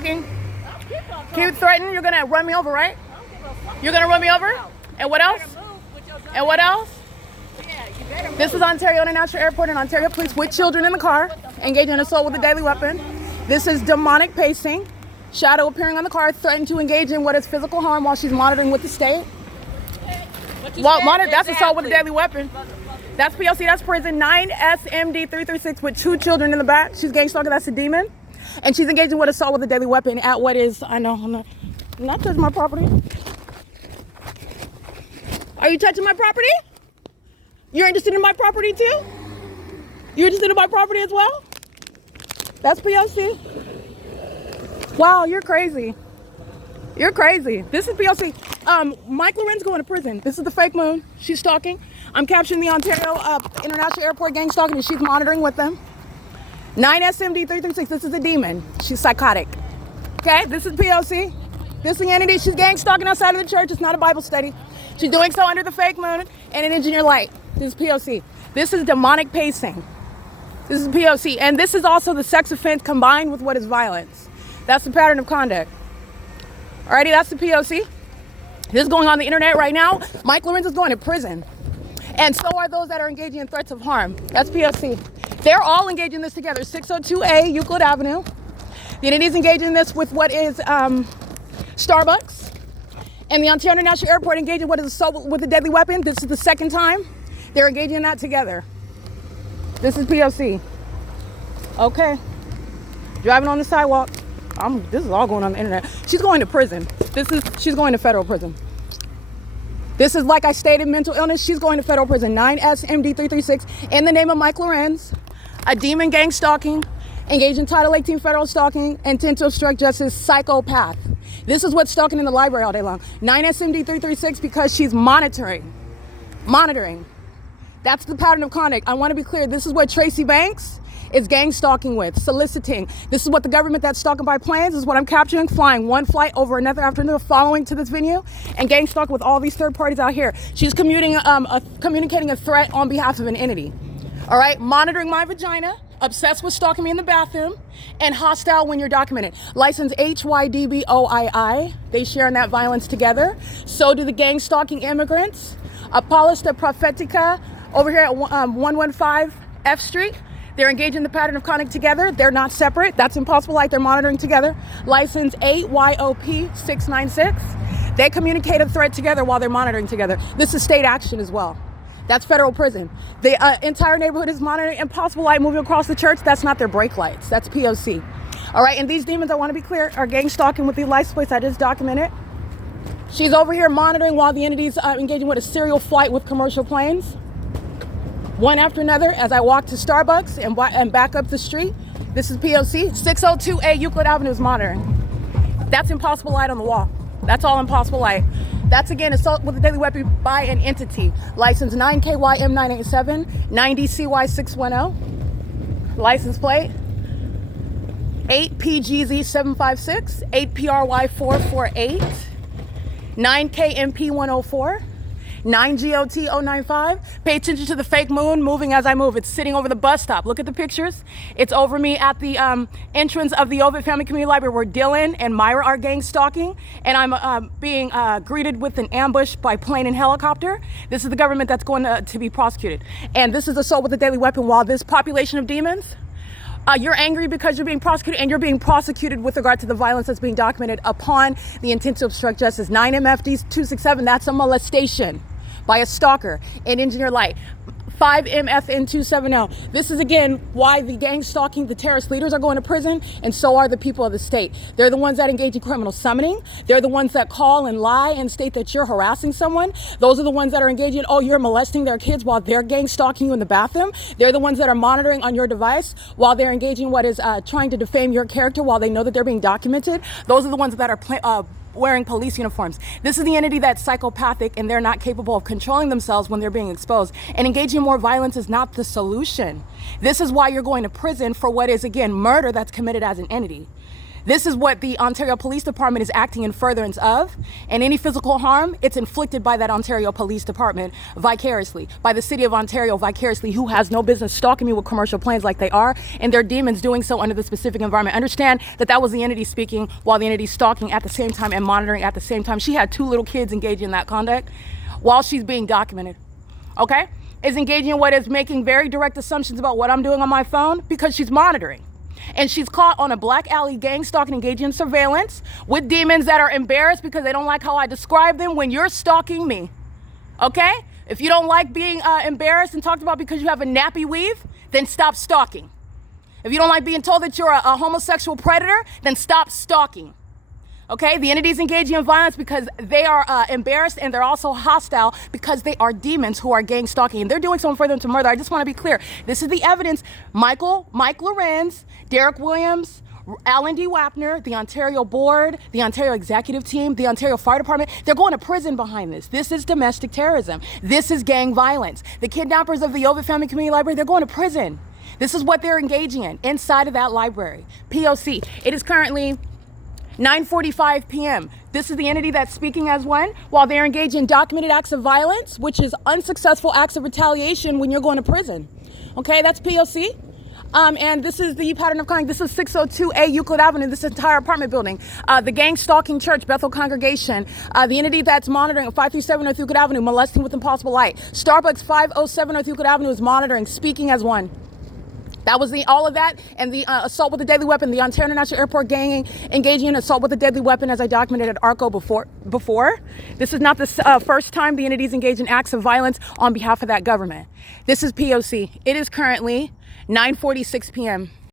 talking. Keep threatening. You're gonna run me over, right? You're gonna run me over? And what else? And what else? This is Ontario International Airport and Ontario Police with children in the car, engaging in assault with a deadly weapon. This is demonic pacing. Shadow appearing on the car, threatened to engage in what is physical harm while she's monitoring with the state. Well, that's assault with a deadly weapon. That's P.O.C. That's prison. 9SMD336 with 2 children in the back. She's gang stalker. That's a demon. And she's engaging with assault with a deadly weapon at what is, I know, I'm not touching my property. Are you touching my property? You're interested in my property too? You're interested in my property as well? That's P.O.C. Wow, you're crazy. You're crazy. This is P.O.C. Mike Loren's going to prison. This is the fake moon. She's stalking. I'm capturing the Ontario International Airport gang stalking, and she's monitoring with them. 9SMD336. This is a demon. She's psychotic. Okay, this is P.O.C. This is the entity. She's gang stalking outside of the church. It's not a Bible study. She's doing so under the fake moon and an engineer light. This is P.O.C. This is demonic pacing. This is P.O.C. And this is also the sex offense combined with what is violence. That's the pattern of conduct. Alrighty, that's the P.O.C. This is going on the internet right now. Mike Lorenz is going to prison. And so are those that are engaging in threats of harm. That's P.O.C. They're all engaging in this together. 602A Euclid Avenue. The entity is engaging in this with what is Starbucks. And the Ontario International Airport engaging what is assault with a deadly weapon. This is the second time they're engaging in that together. This is P.O.C. Okay. Driving on the sidewalk. This is all going on the internet. She's going to prison. She's going to federal prison. This is, like I stated, mental illness. She's going to federal prison. 9SMD336 in the name of Mike Lorenz, a demon gang stalking, engaged in Title 18 federal stalking, intent to obstruct justice, psychopath. This is what's stalking in the library all day long. 9SMD336 because she's monitoring. That's the pattern of conduct. I want to be clear. This is what Tracy Banks is gang stalking with, soliciting. This is what the government that's stalking by planes is what I'm capturing, flying one flight over another after another, following to this venue, and gang stalking with all these third parties out here. She's communicating a threat on behalf of an entity. All right, monitoring my vagina, obsessed with stalking me in the bathroom, and hostile when you're documented. License HYDBOII. They share in that violence together. So do the gang stalking immigrants. Apolista Prophetica over here at 115 F Street. They're engaged in the pattern of conduct together. They're not separate. That's Impossible Light. They're monitoring together. License 8YOP696. They communicate a threat together while they're monitoring together. This is state action as well. That's federal prison. The entire neighborhood is monitoring Impossible Light moving across the church. That's not their brake lights. That's P.O.C. All right, and these demons, I want to be clear, are gang stalking with the license plates I just documented. She's over here monitoring while the entity's engaging with a serial flight with commercial planes. One after another as I walk to Starbucks and back up the street. This is P.O.C. 602A Euclid Avenue is monitoring. That's Impossible Light on the wall. That's all Impossible Light. That's, again, assault with a deadly weapon by an entity. License 9KYM987, 90CY610. License plate 8PGZ756, 8PRY448, 9KMP104. 9GOT095. Pay attention to the fake moon moving as I move. It's sitting over the bus stop. Look at the pictures. It's over me at the entrance of the Ovid Family Community Library where Dylan and Myra are gang stalking, and I'm being greeted with an ambush by plane and helicopter. This is the government that's going to be prosecuted. And this is assault with a deadly weapon while this population of demons, you're angry because you're being prosecuted, and you're being prosecuted with regard to the violence that's being documented upon the intent to obstruct justice. 9MFD267, that's a molestation by a stalker in engineer light. 5MFN270. This is, again, why the gang stalking, the terrorist leaders are going to prison, and so are the people of the state. They're the ones that engage in criminal summoning. They're the ones that call and lie and state that you're harassing someone. Those are the ones that are engaging, oh, you're molesting their kids while they're gang stalking you in the bathroom. They're the ones that are monitoring on your device while they're engaging what is trying to defame your character while they know that they're being documented. Those are the ones that are wearing police uniforms. This is the entity that's psychopathic, and they're not capable of controlling themselves when they're being exposed. And engaging in more violence is not the solution. This is why you're going to prison for what is, again, murder that's committed as an entity. This is what the Ontario Police Department is acting in furtherance of, and any physical harm, it's inflicted by that Ontario Police Department vicariously, by the City of Ontario vicariously, who has no business stalking me with commercial planes like they are, and they're demons doing so under the specific environment. Understand that that was the entity speaking while the entity stalking at the same time and monitoring at the same time. She had 2 little kids engaging in that conduct while she's being documented, okay? Is engaging in what is making very direct assumptions about what I'm doing on my phone because she's monitoring. And she's caught on a black alley gang stalking, engaging in surveillance with demons that are embarrassed because they don't like how I describe them when you're stalking me, okay? If you don't like being embarrassed and talked about because you have a nappy weave, then stop stalking. If you don't like being told that you're a homosexual predator, then stop stalking. Okay, the entities engaging in violence because they are embarrassed, and they're also hostile because they are demons who are gang stalking, and they're doing something for them to murder. I just want to be clear. This is the evidence. Mike Lorenz, Derek Williams, Alan D. Wapner, the Ontario Board, the Ontario Executive Team, the Ontario Fire Department, they're going to prison behind this. This is domestic terrorism. This is gang violence. The kidnappers of the Ovid Family Community Library, they're going to prison. This is what they're engaging in inside of that library. P.O.C. It is currently 9:45 p.m. This is the entity that's speaking as one while they're engaged in documented acts of violence, which is unsuccessful acts of retaliation when you're going to prison. Okay, that's P.O.C. And this is the pattern of conduct. This is 602A Euclid Avenue, this entire apartment building. The gang stalking church, Bethel Congregation. The entity that's monitoring 537 North Euclid Avenue, molesting with impossible light. Starbucks 507 North Euclid Avenue is monitoring, speaking as one. That was all of that, and the assault with a deadly weapon, the Ontario International Airport gang engaging in assault with a deadly weapon, as I documented at ARCO before. This is not the first time the entities engage in acts of violence on behalf of that government. This is P.O.C. It is currently 9:46 p.m.